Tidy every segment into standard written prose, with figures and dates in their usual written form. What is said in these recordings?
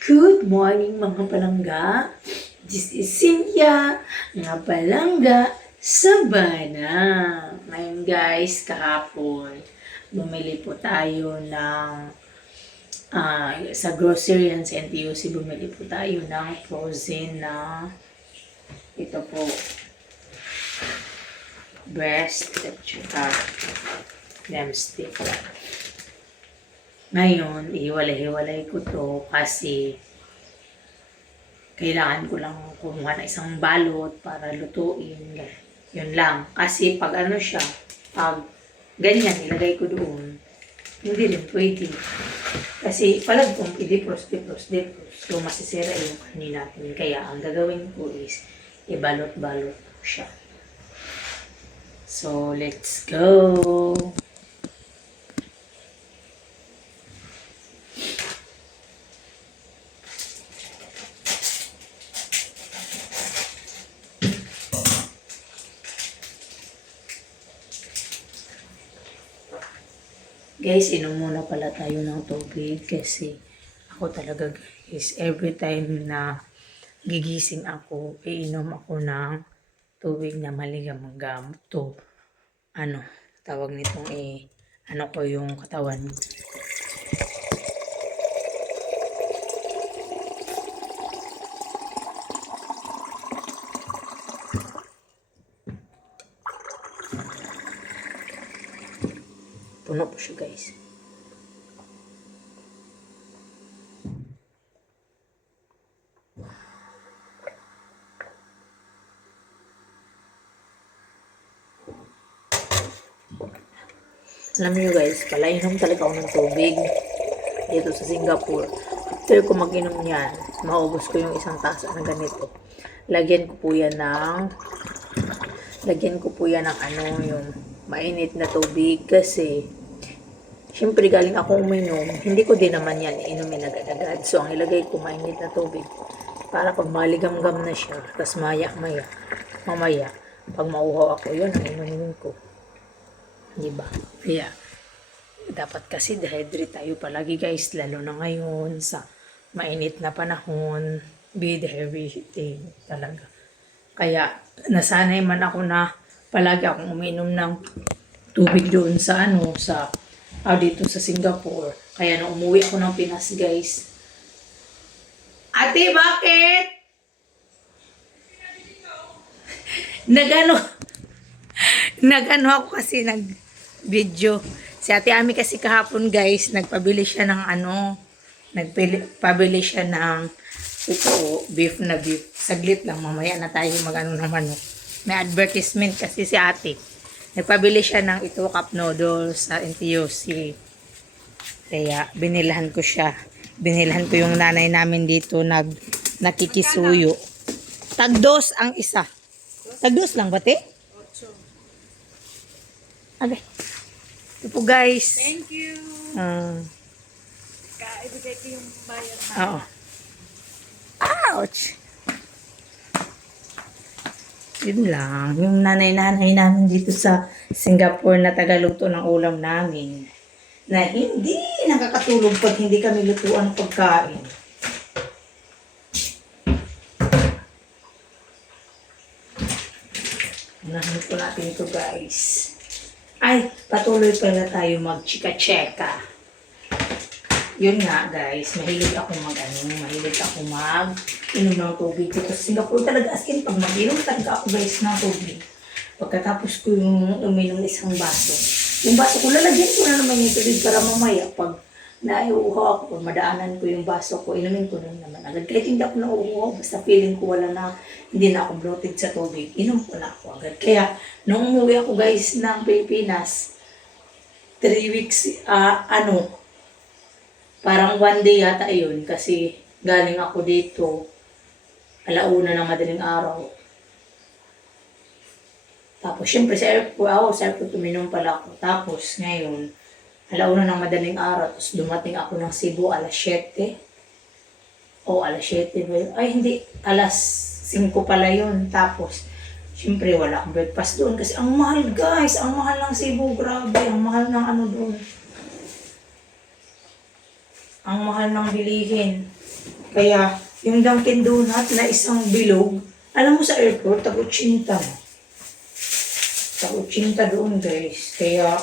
Good morning mga palangga. This is Cynthia, mga palangga Sabana. Ngayon guys, kahapon, bumili po tayo ng sa grocery yan sa NTUC, bumili po tayo ng frozen na ito po, breast at saka lamb stick. Ngayon, ihiwalay-hiwalay ko to kasi kailangan ko lang kumuha ng isang balot para lutuin. Yun lang. Kasi pag ano siya, pag ganyan, ilagay ko doon, hindi rin pwede. Kasi palag kung dipros. So, masisira yung kanin natin. Kaya ang gagawin ko is ibalot-balot ko siya. So, let's go! Guys, inom muna pala tayo ng tubig kasi ako talaga guys, every time na gigising ako, iinom ako ng tubig na maligamang gamot to. Tawag nitong ko yung katawan. Puno po siya guys. Alam niyo guys, palainom talaga ako ng tubig dito sa Singapore. After ko mag-inom yan, maubos ko yung isang tasa na ganito. Lagyan ko po yan ng yung mainit na tubig kasi syempre galing ako uminom, hindi ko din naman yan inumin agad-agad. So ang ilagay ko mainit na tubig para pag maligam-gam na siya, tapos mamaya pag mauhaw ako, yun ang inumin ko. Diba? Kaya dapat kasi dehydrate tayo palagi guys, lalo na ngayon sa mainit na panahon, be dehydrating talaga. Kaya nasanay man ako na palagi akong uminom ng tubig doon sa dito sa Singapore. Kaya nung umuwi ako ng Pinas guys, ate bakit? Nagano ako kasi nag-video. Si Ate Ami kasi kahapon guys, nagpabili siya ng beef na beef. Saglit lang, mamaya na tayo ng manok. May advertisement kasi si Ate. Nagpabili siya ng cup noodles sa NTUC. Kaya binilhan ko siya. Binilhan ko yung nanay namin dito nakikisuyo. Tagdos ang isa. Tagdos lang ba, te? Okay. Ito po guys. Thank you. Ibigay ko yung bayad na. Oo. Ouch! Yun lang. Yung nanay-nanay namin dito sa Singapore na tagaluto ng ulam namin. Na hindi nakakatulog pag hindi kami lutuan pagkain. Unahin po natin ito guys. Ay, patuloy pala tayo mag-chika-cheka. Yun nga guys, mahilig ako mag-inom ng tubig. Dito sa Singapore talaga, as in, pag mag-inom talaga ako guys ng tubig. Pagkatapos ko yung uminom isang baso. Yung baso ko, lalagyan ko na naman yung tubig para mamaya pag naiuhaw ako, madaanan ko yung baso ko, inumin ko na naman agad. Kahit hindi ako nauuhaw, basta feeling ko hindi na ako bloated sa tubig, inom ko na ako agad. Kaya, nung umuwi ako guys ng Pilipinas, 3 weeks, parang 1 day yata yun, kasi galing ako dito, 1:00 ng madaling araw. Tapos, syempre sa airport, uminom pala ako. Tapos, ngayon, 1:00 ng madaling araw, tapos dumating ako ng Cebu, 7:00. O, 7:00 ba yun? Ay, hindi, 5:00 pala yun. Tapos, syempre, wala akong breakfast doon. Kasi ang mahal, guys. Ang mahal ng Cebu. Grabe. Ang mahal ng doon. Ang mahal ng bilihin. Kaya, yung Dunkin Donut na isang bilog, alam mo sa airport, tag-80. Tag-80 doon guys. Kaya,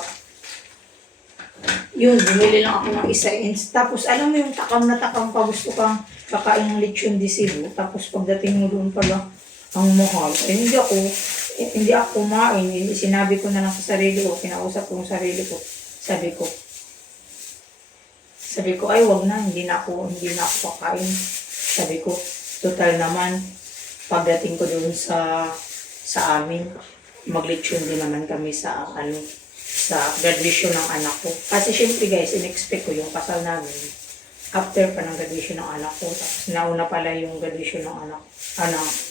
yun, bumili lang ako ng isa. Tapos, alam mo yung takam na takam pa, gusto kang kakain ng lechon di Cebu. Tapos, pagdating mo doon pala, ang mahal. Hindi ako kumain. Sinabi ko na lang sa sarili ko, kinausap ko yung sarili ko. Sabi ko, ay wag na, hindi na ako kakain. Sabi ko, total naman, pagdating ko doon sa amin, maglechon din naman kami sa graduation ng anak ko. Kasi syempre guys, in-expect ko yung kasal namin. After pa ng graduation ng anak ko, tapos nauna pala yung graduation ng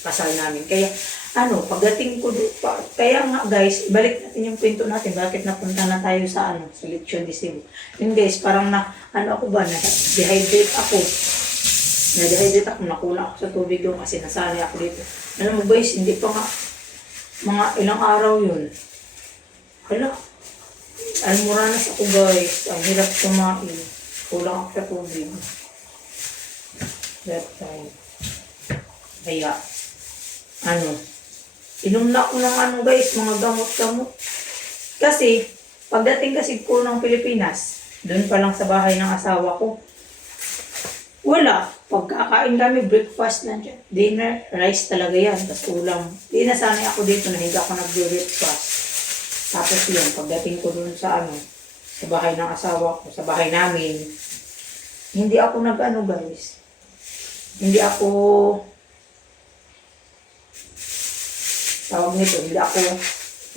kasal namin. Kaya, pagdating ko doon, kaya nga guys, balik natin yung kwento natin, bakit napunta na tayo sa lechon di Cebu. Yung guys, parang na-dehydrate ako. Nakulang ako sa tubig doon kasi nasanay ako dito. Alam mo guys, hindi pa nga, mga ilang araw yun. Hala, almoranas ako guys, ang hirap kumain. Kulang ako sa tubig. That time. Kaya, inom na ako ng guys, mga gamot-gamot. Kasi, pagdating kasi ko ng Pilipinas, doon pa lang sa bahay ng asawa ko, wala. Pagkakain kami, breakfast na dyan. Dinner, rice talaga yan. Tapos ulam. Di nasanay ako dito na hindi ako nag-breakfast. Tapos yun, pagdating ko doon sa bahay ng asawa ko, sa bahay namin, hindi ako guys. Hindi ako, hindi ako,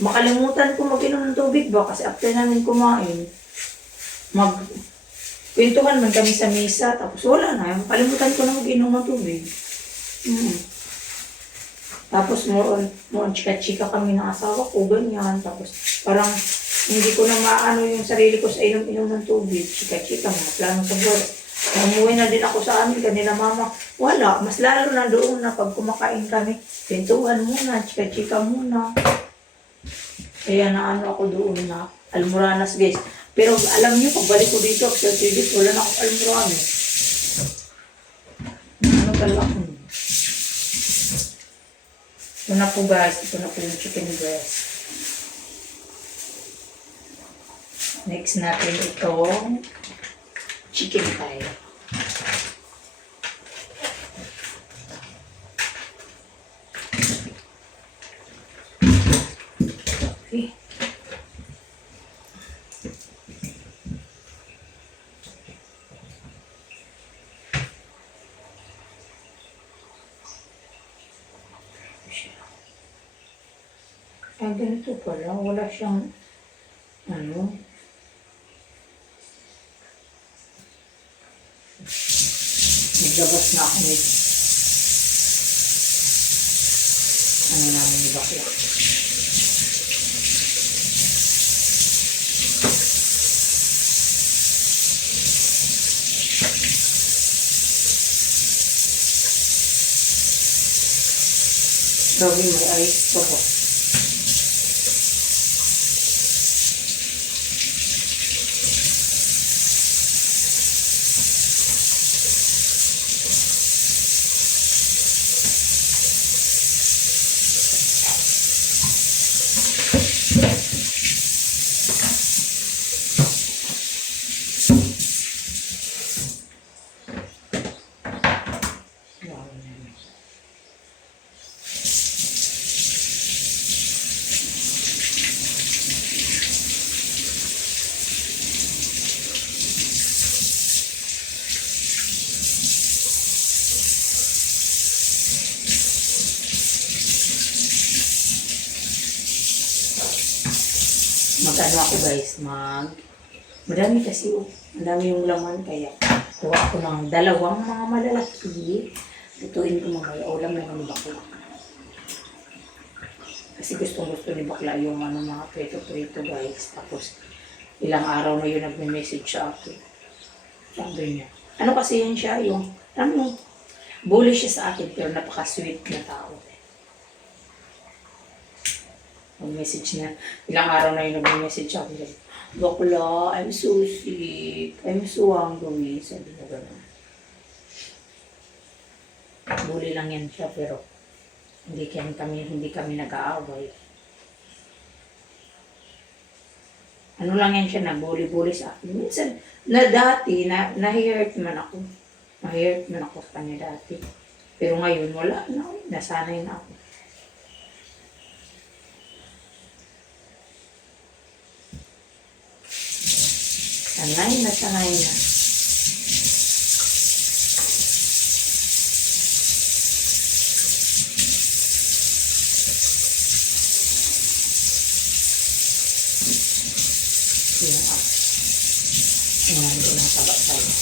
makalimutan ko mag-inom ng tubig ba? Kasi after namin kumain, kwentuhan man kami sa mesa, tapos wala na, makalimutan ko na mag-inom ng tubig. Tapos more on chika-chika kami ng asawa ko, ganyan. Tapos parang hindi ko na maano yung sarili ko sa inom-inom ng tubig. Chika-chika, mga plano sa buhay. Umuwi na din ako sa amin, kanina mama. Wala, mas lalo na doon na pag kumakain kami. Pintuhan muna, chika-chika muna. Kaya ako doon na almoranas guys. Pero alam niyo, pagbalik ko dito, sa TV, wala na akong almoranas. Pala ako? Ito na po guys, ito na po yung chicken breast. Next natin itong chicken thigh. Okay. Ay, ganito pala. Wala siyang naglabas na ako namin ni bakla. Grabe, may ice pa po. Mag-ano ako guys, madami kasi madami yung laman, kaya kuha ako ng dalawang mga malalaki. Lutuin ko mamaya, ulam na ni bakla. Kasi gusto ni bakla yung mga prito-prito guys. Tapos ilang araw na yun nagme-message sa akin. Sabi niya, ano kasi yan siya, bully siya sa akin pero napaka-sweet na tao. Mag-message niya. Ilang araw na yun nag-message ako. Bakla, I'm so sick. I'm so hungry. Sabi niya gano'n. Bully lang yan siya, pero hindi kami nag-aaway. Ano lang yan siya, nag-bully-bully sa akin. Minsan, dati, na-hurt man ako. Na-hurt man ako sa kanya dati. Pero ngayon, wala na. Nasanay na ako. Sanay na. Yung ako. Ngayon ko ng taba-taba.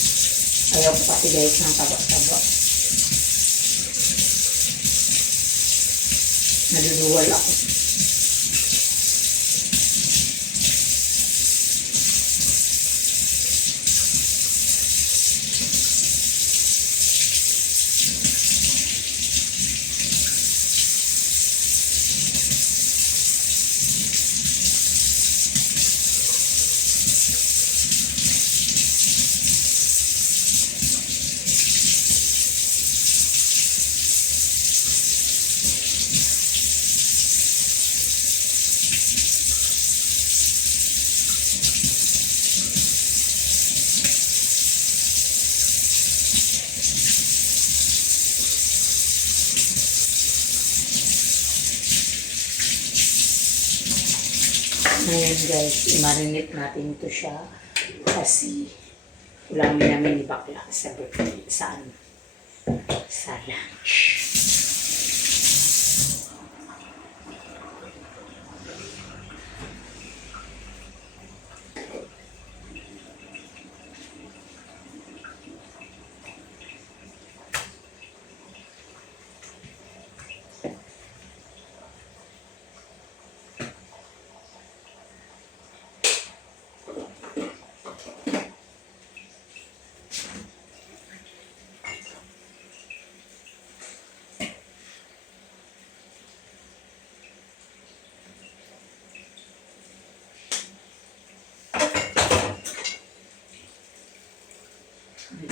Ayaw ko pati guys ng taba-taba. Naduduwal ako. Ngayon guys, i-marinate natin ito siya kasi ulamin namin ni Bakla sa birthday, sa lunch.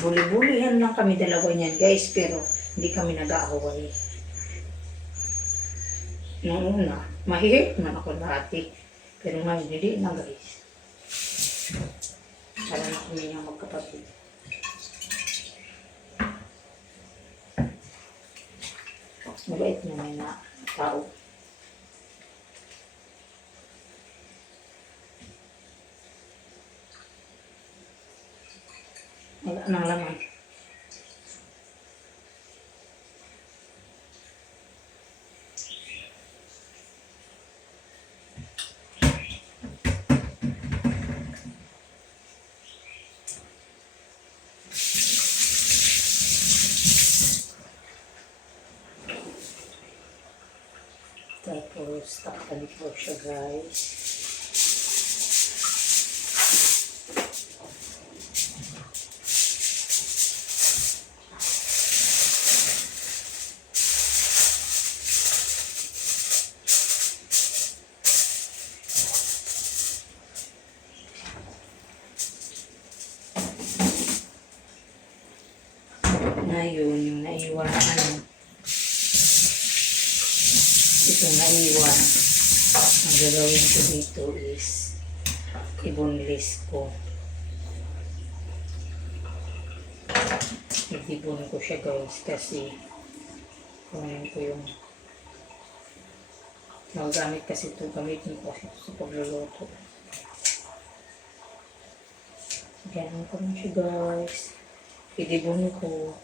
Buli-bulihan lang kami dalawa niyan guys, pero hindi kami nag-aaway. Noong una, mahihit man ako dati. Pero ngayon, hindi na guys. Para na kami niyang magkapatid. Mabait naman na tao. Wala nang laman. Tapos, takpan ko siya guys. Ngayon, yung naiwan ito naiwan. Ang gagawin ko dito is ibunlis ko. Ibibun ko siya guys kasi kunin ko yung magamit kasi ito. Gamitin ko kasi sa pagluluto. Ganun ko na siya guys. Ibibun ko.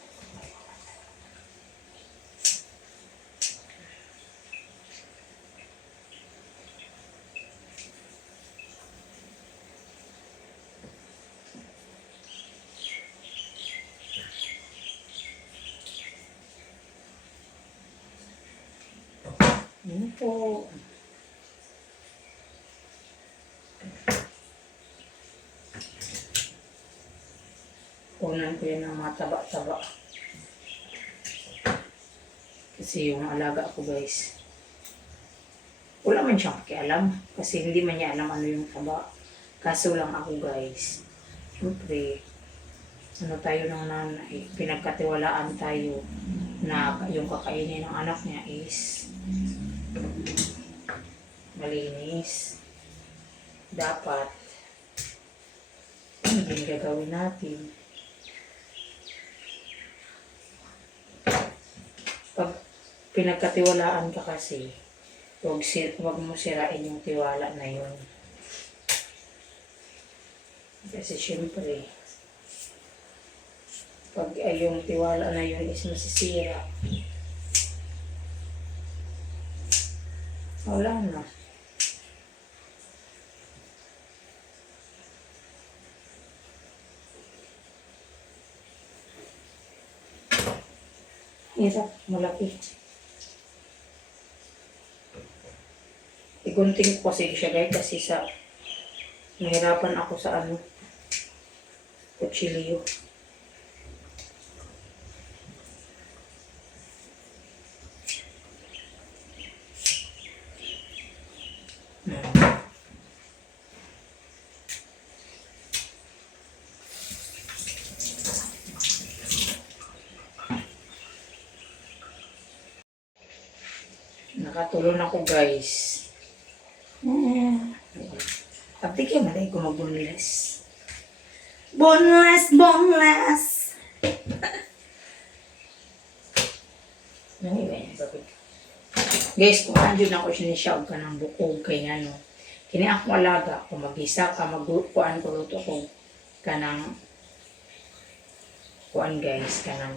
Ano po? Kunan ko yan ng mga taba-taba. Kasi yung alaga ko guys, wala man siyang pakialam. Kasi hindi man niya alam ano yung taba. Kaso lang ako guys, siyempre, ano tayo ng nanay, pinagkatiwalaan tayo. na yung kakainin ng anak niya is malinis. Dapat yung gagawin natin, pag pinagkatiwalaan ka kasi, huwag mo sirain yung tiwala na yun. Kasi syempre, pag yung tiwala na yun is masisira, wala na. Hirap, malaki. Igunting ko kasi siya guys kasi nahirapan ako sa kutsilyo. Nakatulong ako guys. Pati kayo malay ko mag-boneless. Boneless, boneless! Guys, kung andun ako sinisiyag ka ng bukog kay kini ako alaga, kung mag-isa ka, kuan ko luto ko ka ng kuan guys, ka ng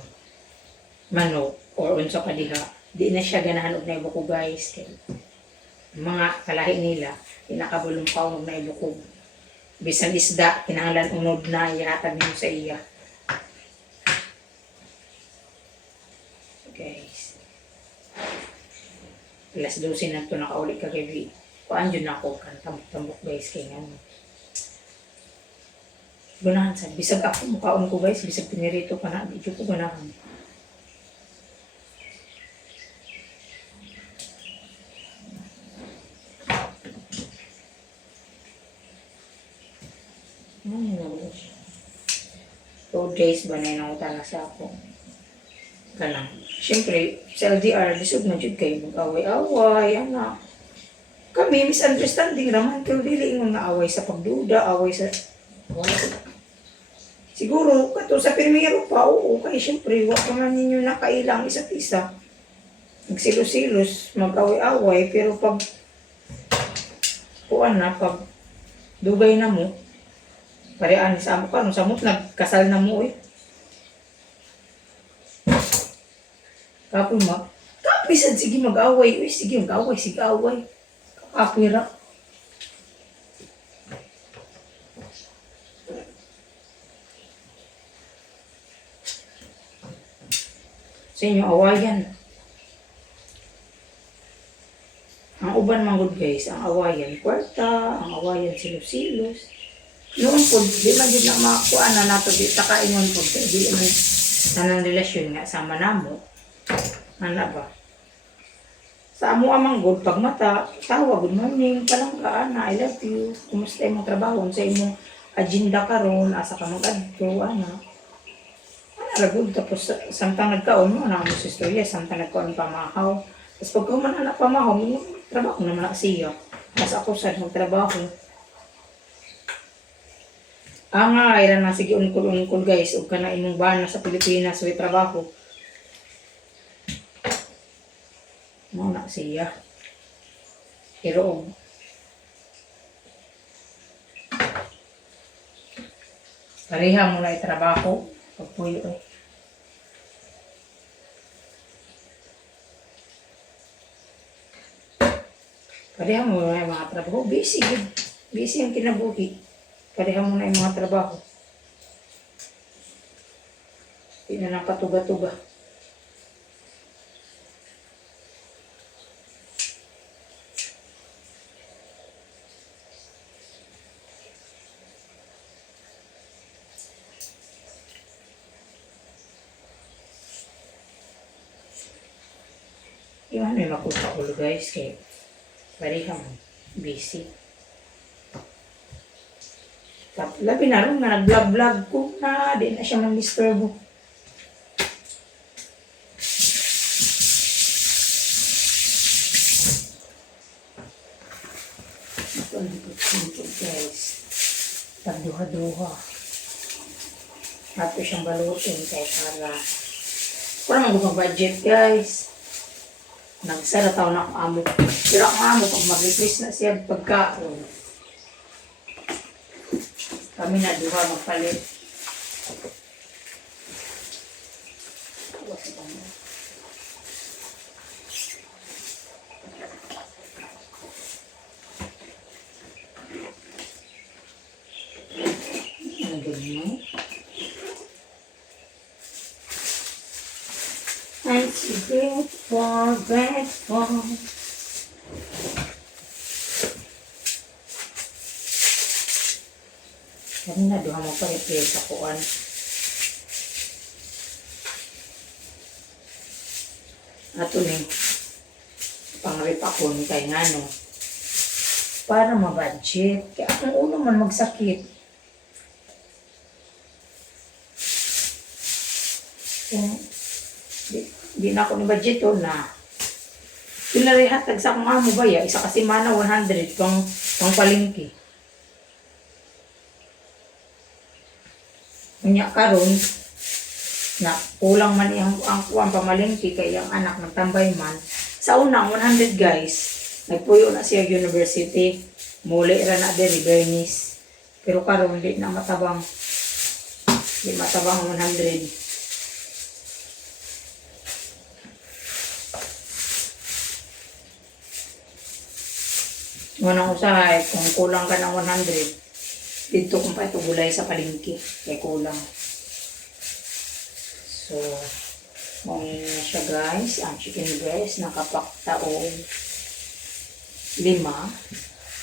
manok or unsa ka diha. Di na siya ganahan og naibukog guys. Kay mga kalahi nila, pinakabulong pa og naibukog. Bisan isda, kinahanglan unod na ihatag nimo sa iya. Guys. Alas 12 na ito nakauli ka kay kuan dyan ako kan tambok guys kay ganahan sa bisag ako mukaon ko guys, bisag pinirito ka na, di ko ganahan. Ano 2 days ba na inautan na sa ako? Kanang, siyempre, sa LDR, lisod na dyan kayo mag-away-away, anak. Kami, misunderstanding naman, pero dili yung away sa pagduda, away sa... Wala. Siguro, kato sa primero pa, oo, kaya siyempre, wak naman ninyo nakailang isa't isa. Magsilos-silos, mag-away-away, pero pag... Kuan na, pag dugay na mo, parean sa amo ka, nung samot, nagkasal na mo eh. Kapoy kapisad, sige mag-away. Uy, sige mag-away, sige away. Kapira. Sa inyo, awayan. Ang uban manggod guys, ang awayan kwarta, ang awayan silos-silos. Noon po, di man din na makakuha na nato, di takaingon po, di man nanang relasyon nga sama namo. Ano ba? Sa amo amang good, pag mata, tawa, good morning, palangga, ana, I love you. Kumusta imong trabaho? Sa imong agenda karon, asa ka mag-adto, ana. Ana, good. Tapos, samtang nagkaon mo, ana mo sa istorya, samtang nagkaon pamahaw. Tapos pag kumanan na pamahaw, trabaho naman na siya. Tapos ako sa magtrabaho. Nga, ilan na sige unkul-unkul guys, huwag ka na imong bana sa Pilipinas, may trabaho. Na siya. Pero pareha mo na itrabaho pagpuyo eh. Pareha mo na yung mga trabaho. Busy yun. Busy ang kinabuhi. Pareha mo na yung mga trabaho. Hindi na lang patuga-tuga. Yung may makuha guys, kaya parehang busy. Labi na rin na nag-vlog-vlog ko na, di na siya mag-disturbo. Tagduha-duha. Ato siyang balutin kay para. Kung naman kung budget guys. Nagsara tao na ang amo. Pero ang amo, pag mag-replace na siya pagkaon. Kami na duha magpalit. Ang ganyan. I'm so grateful. Kami na duha magpa-replace sa kuwan. Ato ni pangripakon kay ngano para ma-budget. Kaya ang ulo man magsakit. Kung di na ako ni budget o na pinarihat tagsa kong amo ba ya isa kasi mana 100 pang palengke. Unya karon na kulang man ang kuwan pamalengke kay ang anak nagtambay man. Sa unang 100 guys, nagpuyo na siya university, muli ra na diri Bernice. Pero karon di na matabang. Di matabang 100. Unang usahay, kung kulang ka ng 100, dito kung pa ito gulay sa palengke, kaya kulang. So, kung siya guys, ang chicken breast, nakapakta o 5.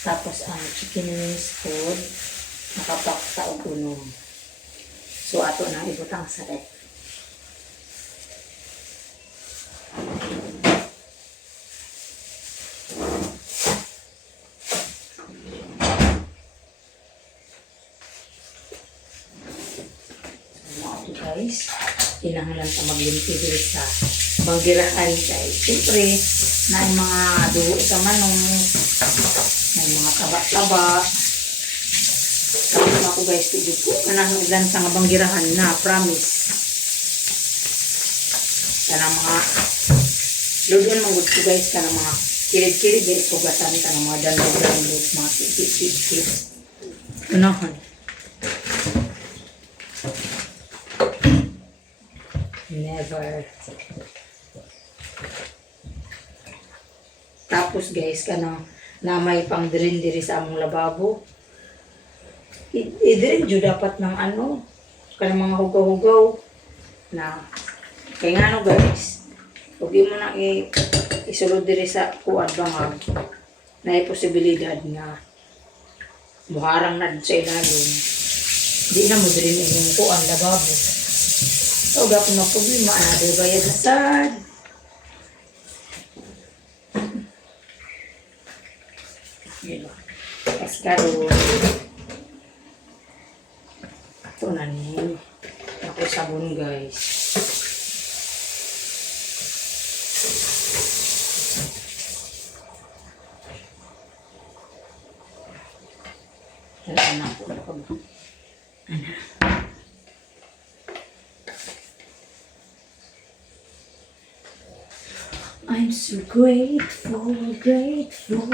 Tapos ang chicken wings food, nakapakta o 6. So, ato na ibutang sa rep. Guys, kinahanglan sa maglimpi dito sa banggirahan kay siyempre na yung mga dugo sa manong na yung mga taba-taba tapos ako guys tudyo po kanahanglan sa mga banggirahan na promise kanang mga lodon manggod ko guys kanang mga kilid-kilid guys pugatan kanang mga dandog-dandog mga tip-tip-tip unahan. Never. Tapos guys, kanang na may pang diri sa among lababo. I-dirin jud dapat ng ano, kanang mga hugaw-hugaw na kay ngano guys. Huwag mo na isulod diri sa kuwan bangag na posibilidad nga muharang na sa ilalim. Di na mo diri yung kuwan lababo. So, gapon na problema, another bayad na sad. Yun. Kaskaro. Ito na niya. Ako sabon, guys. Alam na ako. Ano? I'm so grateful, grateful.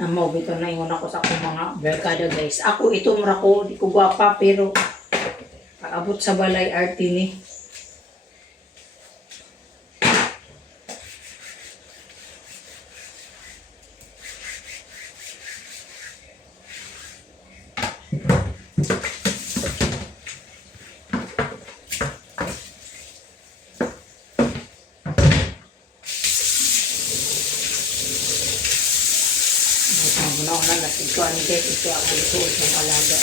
Amo, bito na yung ako sa akong mga barkada guys. Ako, itong rako, di ko gwapa, pero paabot sa balay arte ni. Una-una nasiguan guys, ito ako lutuot ng alaga.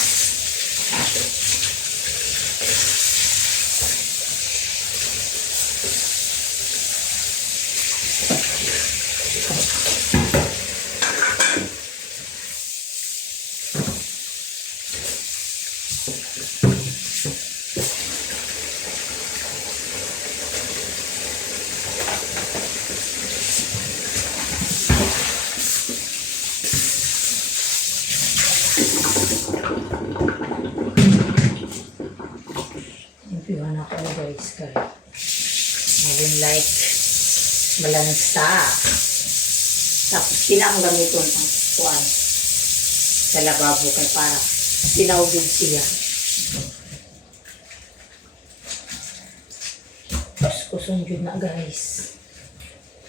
Impiwan ako guys kay maging like malansa. Tapos pinang gamiton ang kuan sa lababo kay para sinawgid siya. Tapos kusong yun na guys.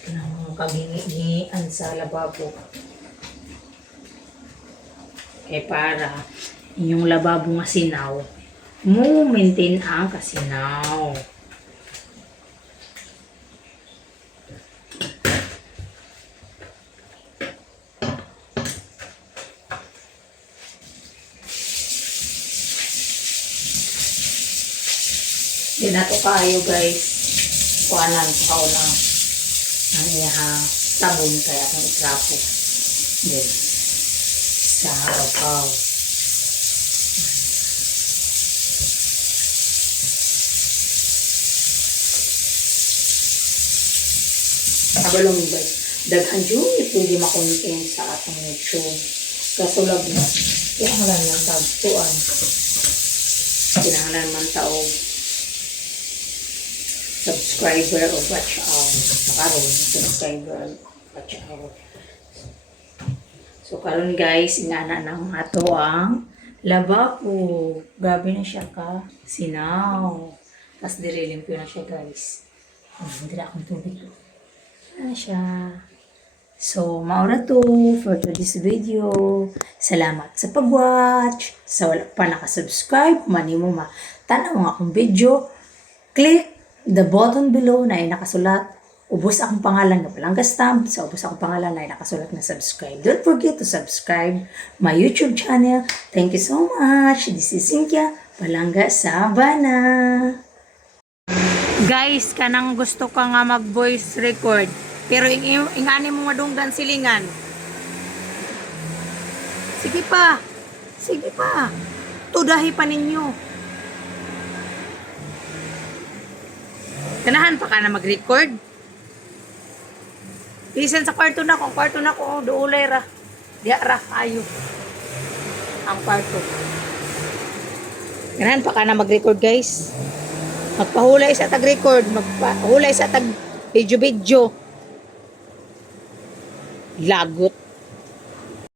Kanang kagingi-gingian sa lababo. Kay para inyong lababo nga sinaw, mo maintain ang kasinaw. Di na to kayo guys. Kuanan sa na ang iya sabon kaya akong itrapo. Then, sa araw. Abalong guys, daghan yun pwede makontent sa atong YouTube. Kaso lang na, kinahanglan man tagpuan. Kinahanglan man taong subscriber o watch out. Karon subscriber watch out. So karon guys, ingana nang ato ang lababo. Grabe na siya ka sinaw. Tapos dirilim ko na siya guys. Hindi na akong tubig. Ano siya. So, maura to for today's video. Salamat sa pag-watch. Sa wala pa nakasubscribe, mani mo tanaw nga akong video. Click the button below na ay nakasulat. Ubos akong pangalan na Palangga Stamp. Sa ubos akong pangalan na ay nakasulat na subscribe. Don't forget to subscribe my YouTube channel. Thank you so much. This is Cynthia Palangga Sabana. Guys, kanang gusto ka nga mag-voice record. Pero ingani mo madunggan silingan. Sige pa. Sige pa. Tudahi pa ninyo. Ganahan pa ka na mag-record? Listen sa kwarto na ko. Kwarto na ko. Duulay ra. Diya ra. Ayo. Ang kwarto. Ganahan pa ka na mag-record guys. Magpahulay sa tag-record. Magpahulay sa tag-video-video. Lagot.